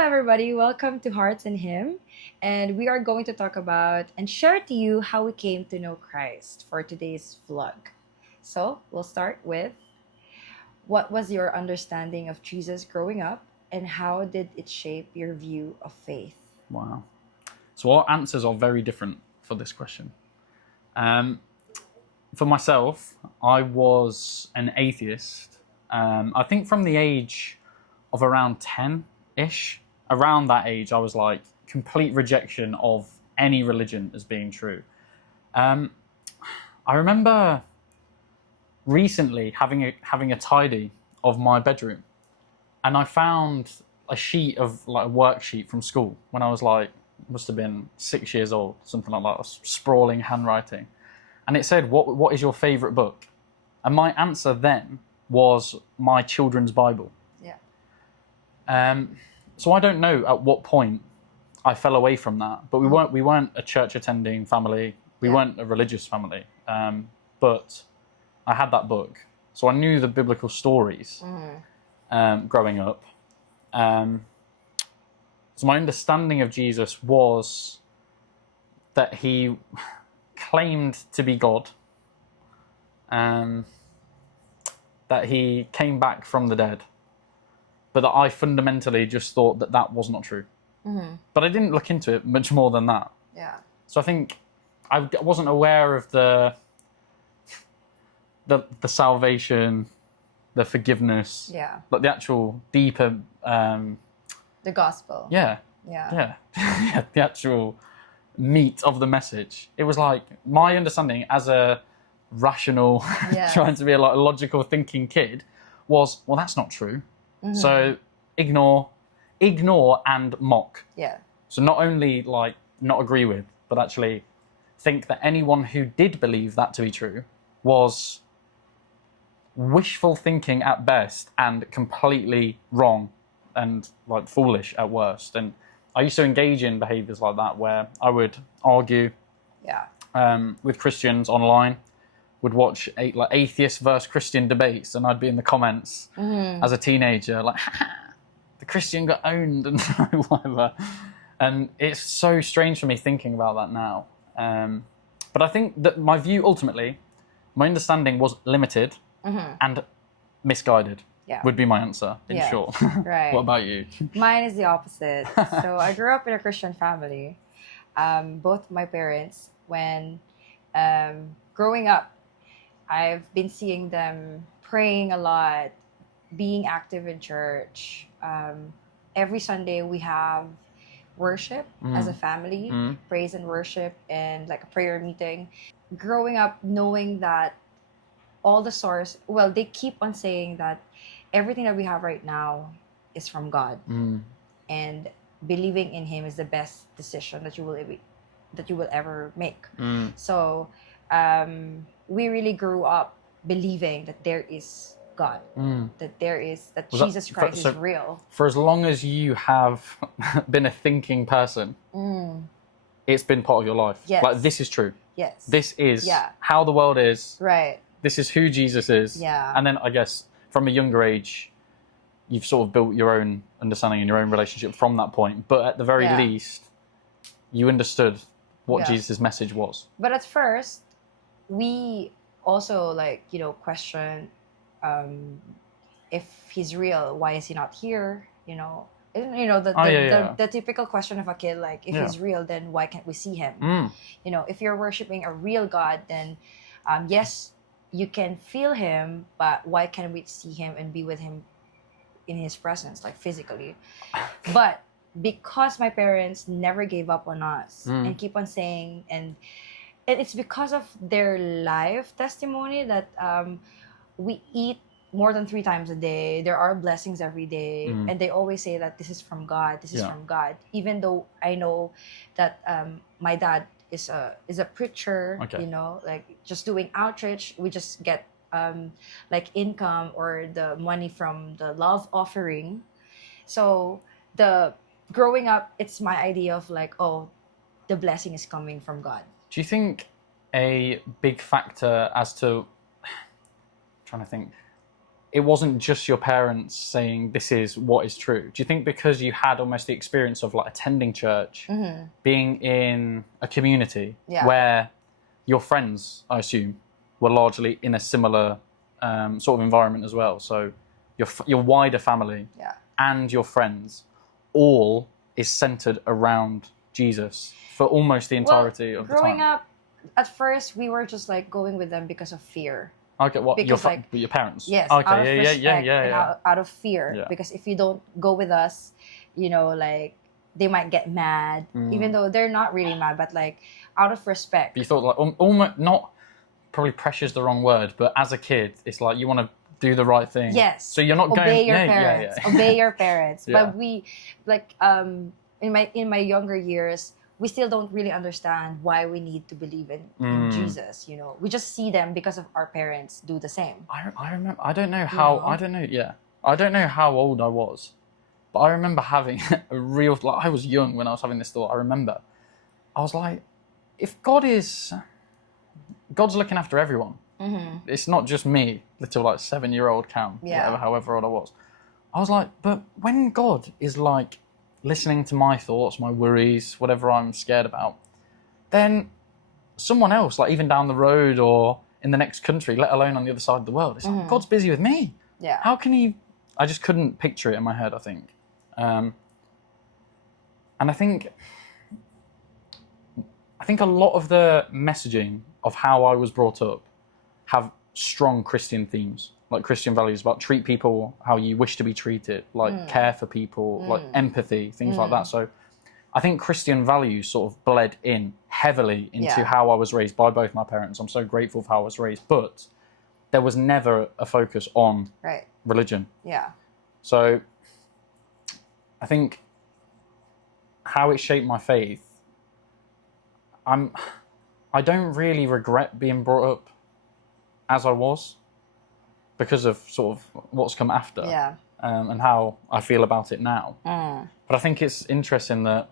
everybody. Welcome to Hearts and Him. And we are going to talk about and share to you how we came to know Christ for today's vlog. So, we'll start with what was your understanding of Jesus growing up and how did it shape your view of faith? Wow. So our answers are very different for this question. For myself, I was an atheist. I think from the age of around 10-ish, around that age, I was like complete rejection of any religion as being true. I remember recently having a tidy of my bedroom, and I found a sheet of like a worksheet from school when I was like must have been 6 years old, something like that, sprawling handwriting, and it said, "What is your favorite book?" And my answer then was my children's Bible. Yeah. So I don't know at what point I fell away from that, but we weren't a church attending family. We weren't a religious family, but I had that book, so I knew the biblical stories growing up. So my understanding of Jesus was that he claimed to be God, that he came back from the dead, but that I fundamentally just thought that that was not true. But I didn't look into it much more than that. Yeah. So I think I wasn't aware of the salvation, the forgiveness, like the actual deeper. The gospel. Yeah. The actual meat of the message. It was like my understanding as a rational, trying to be a logical thinking kid was, well, that's not true. So ignore and mock. Yeah. So not only like not agree with, but actually think that anyone who did believe that to be true was wishful thinking at best and completely wrong and like foolish at worst. And I used to engage in behaviors like that where I would argue with Christians online, would watch like atheist versus Christian debates, and I'd be in the comments as a teenager like, the Christian got owned and whatever. And it's so strange for me thinking about that now. But I think that my view ultimately, my understanding was limited and misguided. Would be my answer in short. Right. What about you? Mine is the opposite. So I grew up in a Christian family. Both my parents, when growing up, I've been seeing them praying a lot, being active in church. Every Sunday we have worship as a family, praise and worship, and like a prayer meeting. Growing up knowing that all the source, well, they keep on saying that everything that we have right now is from God, and believing in Him is the best decision that you will ever make. So we really grew up believing that there is God, that Jesus Christ is real. For as long as you have been a thinking person, it's been part of your life. Yes. Like, this is true. Yes. This is how the world is. Right. This is who Jesus is. Yeah. And then I guess from a younger age, you've sort of built your own understanding and your own relationship from that point. But at the very least, you understood what Jesus' message was. But at first, we also question if He's real, why is He not here? The typical question of a kid, like, if He's real, then why can't we see Him? If you're worshiping a real God, then yes, you can feel Him, but why can't we see Him and be with Him in His presence, like physically? But because my parents never gave up on us and keep on saying, and it's because of their life testimony that we eat more than 3 times a day. There are blessings every day, and they always say that this is from God. This is from God. Even though I know that my dad is a preacher, like just doing outreach. We just get like income or the money from the love offering. So the growing up, it's my idea of like, oh, the blessing is coming from God. Do you think a big factor as to, trying to think, it wasn't just your parents saying this is what is true? Do you think because you had almost the experience of like attending church, being in a community where your friends, I assume, were largely in a similar sort of environment as well? So your wider family and your friends all is centered around Jesus for almost the entirety of the time. Growing up, at first we were just like going with them because of fear. Okay, what Because, like, your parents? Yes, Okay, out of respect and yeah. out of fear. Yeah. Because if you don't go with us, like they might get mad, even though they're not really mad, but like out of respect. But you thought like almost not, probably pressure's the wrong word, but as a kid, it's like you want to do the right thing. Yes. So you're not obey going. Your parents. Yeah. Obey your parents. Yeah. But we like in my younger years, we still don't really understand why we need to believe in Jesus. We just see them because of our parents do the same. I remember. I don't know how. I don't know. Yeah. I don't know how old I was, but I remember having a real. Like I was young when I was having this thought. I remember. I was like, if God's looking after everyone. It's not just me, little like 7-year-old Cam, however old I was. I was like, but when God is like listening to my thoughts, my worries, whatever I'm scared about, then someone else, like even down the road or in the next country, let alone on the other side of the world, it's like God's busy with me. Yeah. How can he? I just couldn't picture it in my head, I think. And I think a lot of the messaging of how I was brought up have strong Christian themes, like Christian values about treat people how you wish to be treated, like care for people, like empathy, things like that. So I think Christian values sort of bled in heavily into how I was raised by both my parents. I'm so grateful for how I was raised, but there was never a focus on religion. Yeah. So I think how it shaped my faith, I don't really regret being brought up as I was because of sort of what's come after and how I feel about it now. But I think it's interesting that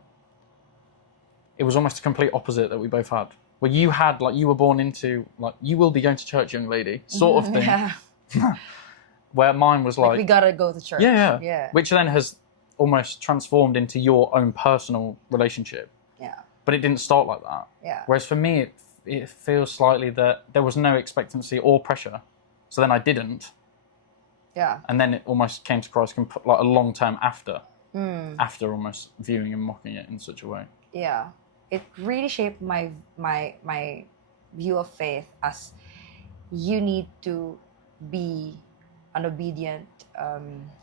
it was almost a complete opposite that we both had. Where you had, like, you were born into, like, you will be going to church, young lady, sort of thing. Yeah. Where mine was like, we gotta go to church. Yeah. Which then has almost transformed into your own personal relationship. Yeah. But it didn't start like that. Yeah. Whereas for me, it feels slightly that there was no expectancy or pressure. So then I didn't. Yeah. And then it almost came to Christ like a long time after. After almost viewing and mocking it in such a way. Yeah. It really shaped my view of faith as you need to be an obedient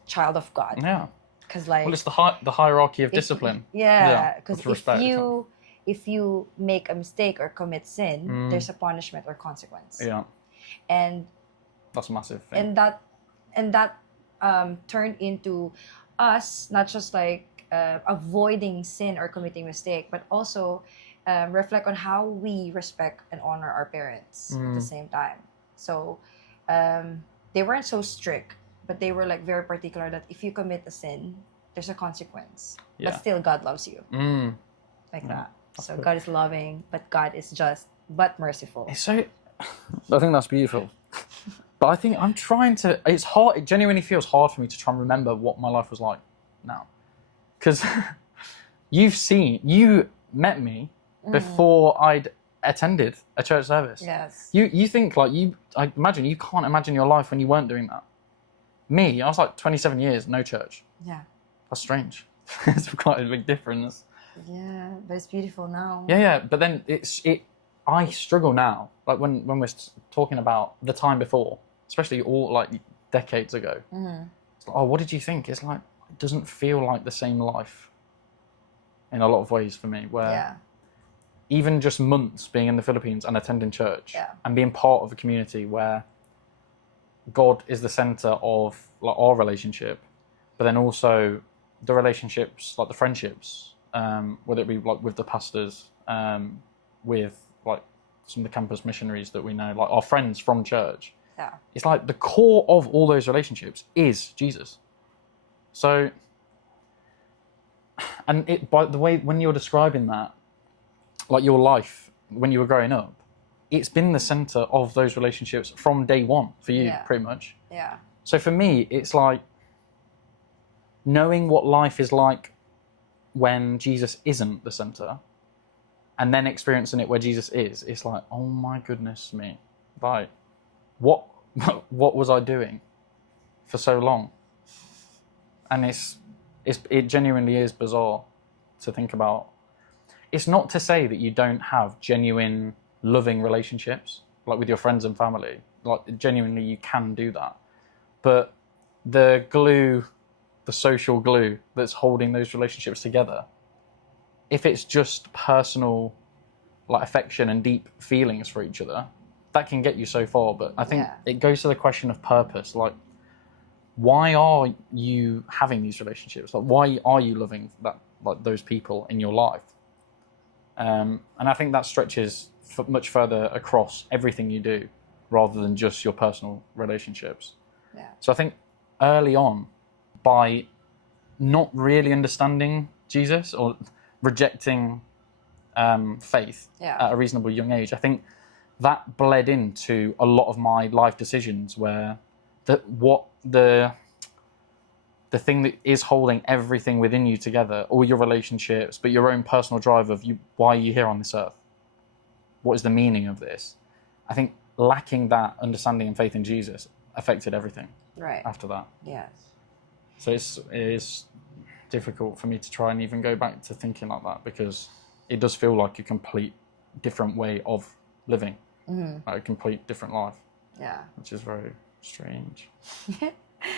child of God. Yeah. Because like, well, it's the hierarchy of discipline. Yeah. Because respect, if you make a mistake or commit sin, there's a punishment or consequence. Yeah. And that's a massive thing. And that turned into us not just like avoiding sin or committing mistake, but also reflect on how we respect and honor our parents at the same time. So they weren't so strict, but they were like very particular that if you commit a sin, there's a consequence. Yeah. But still God loves you. Like that. So good. God is loving, but God is just but merciful. It's so I think that's beautiful. But I think I'm trying to, it's hard, it genuinely feels hard for me to try and remember what my life was like now. Because you met me before I'd attended a church service. Yes. You think like I imagine you can't imagine your life when you weren't doing that. Me, I was like 27 years, no church. Yeah. That's strange. It's quite a big difference. Yeah, but it's beautiful now. Yeah, but then I struggle now, like when we're talking about the time before, especially all like decades ago. It's like, oh, what did you think? It's like, it doesn't feel like the same life in a lot of ways for me, where even just months being in the Philippines and attending church and being part of a community where God is the center of like our relationship, but then also the relationships, like the friendships, whether it be like with the pastors, with like some of the campus missionaries that we know, like our friends from church. Yeah. It's like the core of all those relationships is Jesus. So, and it, by the way, when you're describing that, like your life when you were growing up, it's been the center of those relationships from day one for you, pretty much. Yeah. So for me, it's like knowing what life is like when Jesus isn't the center, and then experiencing it where Jesus is. It's like, oh my goodness me, like what was I doing for so long? And it genuinely is bizarre to think about. It's not to say that you don't have genuine loving relationships, like with your friends and family. Like genuinely, you can do that. But the social glue that's holding those relationships together, if it's just personal, like affection and deep feelings for each other, that can get you so far. But I think it goes to the question of purpose. Like, why are you having these relationships? Like, why are you loving that, like those people in your life? And I think that stretches much further across everything you do, rather than just your personal relationships. Yeah. So I think early on, by not really understanding Jesus or rejecting faith at a reasonably young age, I think that bled into a lot of my life decisions, where the thing that is holding everything within you together, all your relationships, but your own personal drive of why are you here on this earth? What is the meaning of this? I think lacking that understanding and faith in Jesus affected everything after that. Yes. So it is difficult for me to try and even go back to thinking like that, because it does feel like a complete different way of living, like a complete different life. Yeah. Which is very strange.